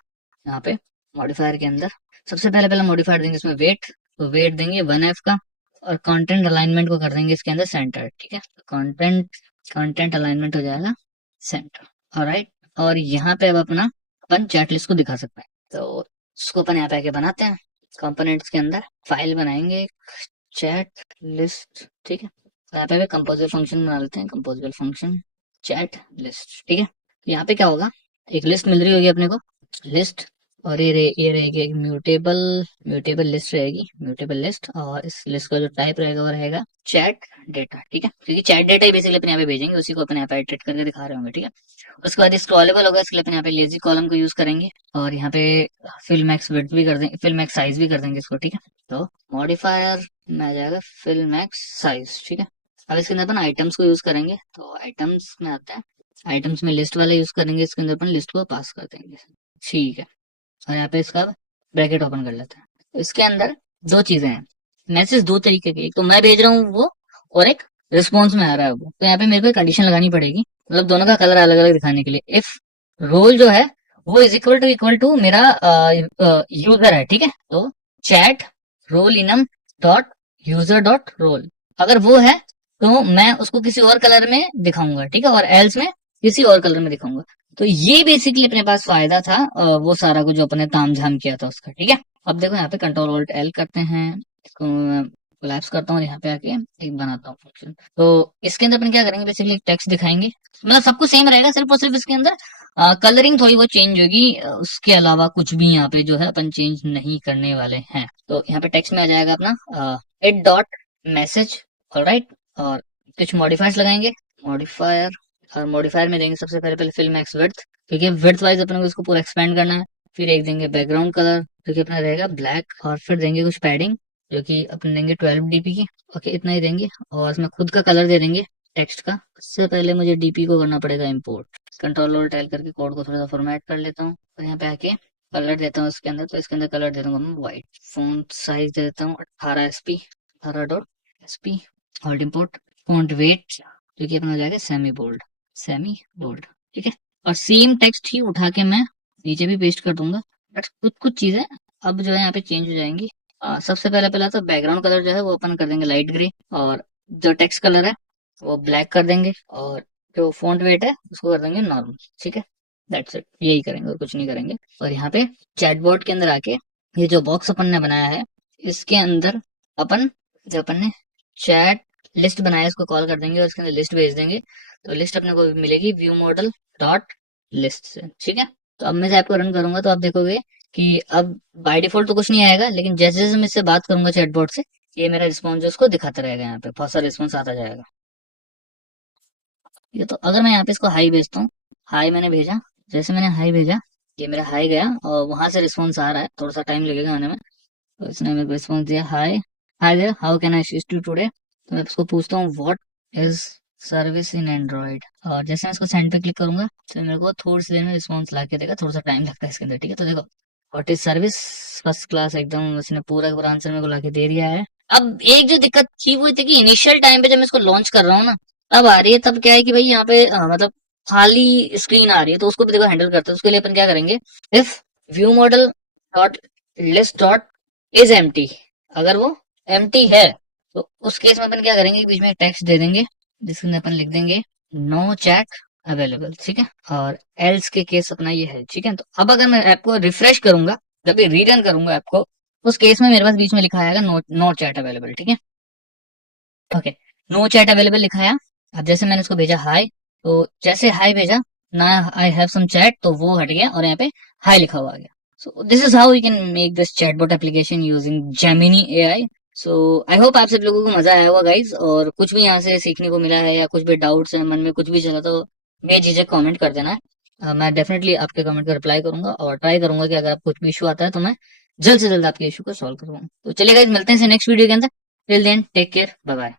यहाँ पे मॉडिफायर के अंदर सबसे पहले पहला मॉडिफायर देंगे इसमें वेट, तो वेट देंगे 1F का, और कंटेंट अलाइनमेंट को कर देंगे इसके अंदर सेंटर, ठीक है। कंटेंट कंटेंट अलाइनमेंट हो जाएगा सेंटर, ऑलराइट। और यहाँ पे अब अपना अपन चैट लिस्ट को दिखा सकते हैं, तो उसको अपन यहाँ पे आके बनाते हैं। कंपोनेंट्स के अंदर फाइल बनाएंगे चैट लिस्ट, ठीक है। तो यहाँ पे कंपोजेबल फंक्शन बना लेते हैं, कंपोजेबल फंक्शन चैट लिस्ट, ठीक है। तो यहाँ पे क्या होगा, एक लिस्ट मिल रही होगी अपने को, लिस्ट, और ये रहेगी एक म्यूटेबल म्यूटेबल लिस्ट रहेगी, म्यूटेबल लिस्ट। और इस लिस्ट का जो टाइप रहेगा वो रहेगा चैट डेटा, ठीक है, क्योंकि चैट डेटा ही बेसिकली अपने यहाँ पे भेजेंगे, उसी को अपने यहाँ पे एडिट करके दिखा रहे होंगे, ठीक है। उसके बाद स्क्रॉलेबल होगा, इसके लिए अपने यहाँ पे लेजी कॉलम को यूज करेंगे, और यहाँ पे फिल मैक्स विड्थ भी कर देंगे, फिल मैक्स साइज भी कर देंगे इसको, ठीक है। तो मॉडिफायर में आ जाएगा फिल मैक्स साइज, ठीक है। अब इसके अंदर अपन आइटम्स को यूज करेंगे, तो आइटम्स में आता है, आइटम्स में लिस्ट वाला यूज करेंगे, इसके अंदर अपन लिस्ट को पास कर देंगे, ठीक है। और यहाँ पे इसका ब्रैकेट ओपन कर लेते हैं। तो इसके अंदर दो चीजें हैं, मैसेज दो तरीके के, एक तो मैं भेज रहा हूँ वो, और एक रिस्पॉन्स में आ रहा है वो। तो यहाँ पे मेरे को कंडीशन लगानी पड़ेगी, मतलब दोनों का कलर अलग अलग दिखाने के लिए। इफ रोल जो है वो इक्वल टू मेरा यूजर है, ठीक है। तो chat role enum dot user dot role, अगर वो है तो मैं उसको किसी और कलर में दिखाऊंगा, ठीक है, और एल्स में किसी और कलर में दिखाऊंगा। तो ये बेसिकली अपने पास फायदा था, वो सारा कुछ जो अपने तामझाम किया था उसका, ठीक है। अब देखो यहाँ पे कंट्रोल ऑल्ट एल करते हैं, इसको कोलैप्स करता हूँ और यहाँ पे आके एक बनाता हूँ फंक्शन। तो इसके अंदर अपन क्या करेंगे, बेसिकली एक टेक्स्ट दिखाएंगे, मतलब सब कुछ सेम रहेगा, सिर्फ और सिर्फ इसके अंदर कलरिंग थोड़ी बहुत चेंज होगी, उसके अलावा कुछ भी यहाँ पे जो है अपन चेंज नहीं करने वाले हैं। तो यहाँ पे टेक्स्ट में आ जाएगा अपना इट डॉट मैसेज, ऑलराइट। और कुछ मॉडिफायर्स लगाएंगे, मॉडिफायर, और मॉडिफायर में देंगे सबसे पहले पहले फिल मैक्स विड्थ, क्योंकि विड्थ वाइज अपन को इसको पूरा एक्सपेंड करना है। फिर एक देंगे बैकग्राउंड कलर, जो कि अपना रहेगा ब्लैक, और फिर देंगे कुछ पैडिंग, जो कि अपन देंगे 12 dp की। ओके, इतना ही देंगे, और इसमें खुद का कलर दे देंगे टेक्स्ट का। उससे पहले मुझे डीपी को करना पड़ेगा इम्पोर्ट। कंट्रोल और टाइल करके कोड को थोड़ा सा फॉर्मेट कर लेता हूँ, और यहाँ पे आके कलर देता हूँ इसके अंदर। तो इसके अंदर कलर दे दूंगा मैं व्हाइट। फॉन्ट साइज दे देता हूँ 18 SP, 18.SP। Hold import, font weight जो कि अपना हो जाएगा सेमी बोल्ड, सेमी बोल्ड, ठीक है। और सेम टेक्स्ट ही उठा के मैं नीचे भी पेस्ट कर दूंगा, बट कुछ कुछ चीजें अब जो है यहाँ पे चेंज हो जाएंगी। सबसे पहले पहला तो बैकग्राउंड कलर जो है वो अपन कर देंगे लाइट ग्रे, और जो टेक्स्ट कलर है वो ब्लैक कर देंगे, और जो फॉन्ट वेट है उसको कर देंगे नॉर्मल, ठीक है। दैट्स इट, यही करेंगे और कुछ नहीं करेंगे। और यहाँ पे चैटबॉट के अंदर आके ये जो बॉक्स अपन ने बनाया है, इसके अंदर अपन जो अपन ने चैट लिस्ट बनाया है इसको कॉल कर देंगे, और इसके अंदर लिस्ट भेज देंगे। तो लिस्ट अपने को मिलेगी व्यू मॉडल डॉट लिस्ट से, ठीक है। तो अब मैं ऐप को रन करूंगा तो आप देखोगे कि अब बाय डिफॉल्ट तो कुछ नहीं आएगा, लेकिन जैसे जैसे मैं इससे बात करूंगा चैटबॉट से, ये मेरा रिस्पॉन्स जो उसको दिखाता रहेगा, यहाँ पे बहुत सारा रिस्पॉन्स आता जाएगा। ये तो अगर मैं यहाँ पे इसको हाई भेजता हूँ, हाई मैंने भेजा, जैसे मैंने हाई भेजा ये मेरा हाई गया, और वहां से रिस्पॉन्स आ रहा है, थोड़ा सा टाइम लगेगा आने में। तो इसने मेरे को रिस्पॉन्स दिया, hi hi there, how can I assist you today. तो मैं इसको पूछता हूँ what is service in Android, और जैसे मैं इसको सेंड पे क्लिक करूंगा तो मेरे को थोड़ी सी देर में रिस्पॉन्स ला के देगा, थोड़ा सा टाइम लगता है इसके अंदर, ठीक है। तो देखो what is service, first class, एकदम उसने पूरा का पूरा आंसर मेरे को ला के दे दिया है। अब एक जो दिक्कत थी वो थी कि इनिशियल टाइम पे जब मैं इसको लॉन्च कर रहा हूँ ना, तब आ रही है, तब क्या है कि भाई यहाँ पे मतलब खाली स्क्रीन आ रही है, तो उसको भी देखो हैंडल करते हैं। उसके लिए अपन क्या करेंगे, if view model dot list dot is empty, अगर वो एम्प्टी है तो उस केस में अपन क्या करेंगे, बीच में टेक्स्ट दे देंगे जिसके अंदर अपन लिख देंगे नो चैट अवेलेबल, ठीक है। और एल्स के केस अपना ये है, ठीक है। तो अब अगर मैं ऐप को रिफ्रेश करूंगा, जब भी रीरन करूंगा ऐप को, उस केस में मेरे पास बीच में लिखा आएगा नो नो चैट अवेलेबल, ठीक है। ओके, नो चैट अवेलेबल लिखाया। अब जैसे मैंने इसको भेजा हाय, तो जैसे हाय भेजा ना, आई हैव सम चैट, तो वो हट गया और यहाँ पे हाय लिखा हुआ आ गया। So this is how you can make this chatbot application using Gemini AI. So I hope आप सब लोगों को मजा आया होगा गाइज, और कुछ भी यहाँ से सीखने को मिला है या कुछ भी डाउट्स है मन में, कुछ भी चला, तो बेझिझक कमेंट कर देना है। मैं डेफिनेटली आपके कमेंट का रिप्लाई करूंगा, और ट्राई करूंगा कि अगर आप कुछ भी इशू आता है तो मैं जल्द से जल्द आपके इशू को सॉल्व करूंगा। तो चलिए गाइज, मिलते हैं नेक्स्ट वीडियो के अंदर। Till then take care, bye bye.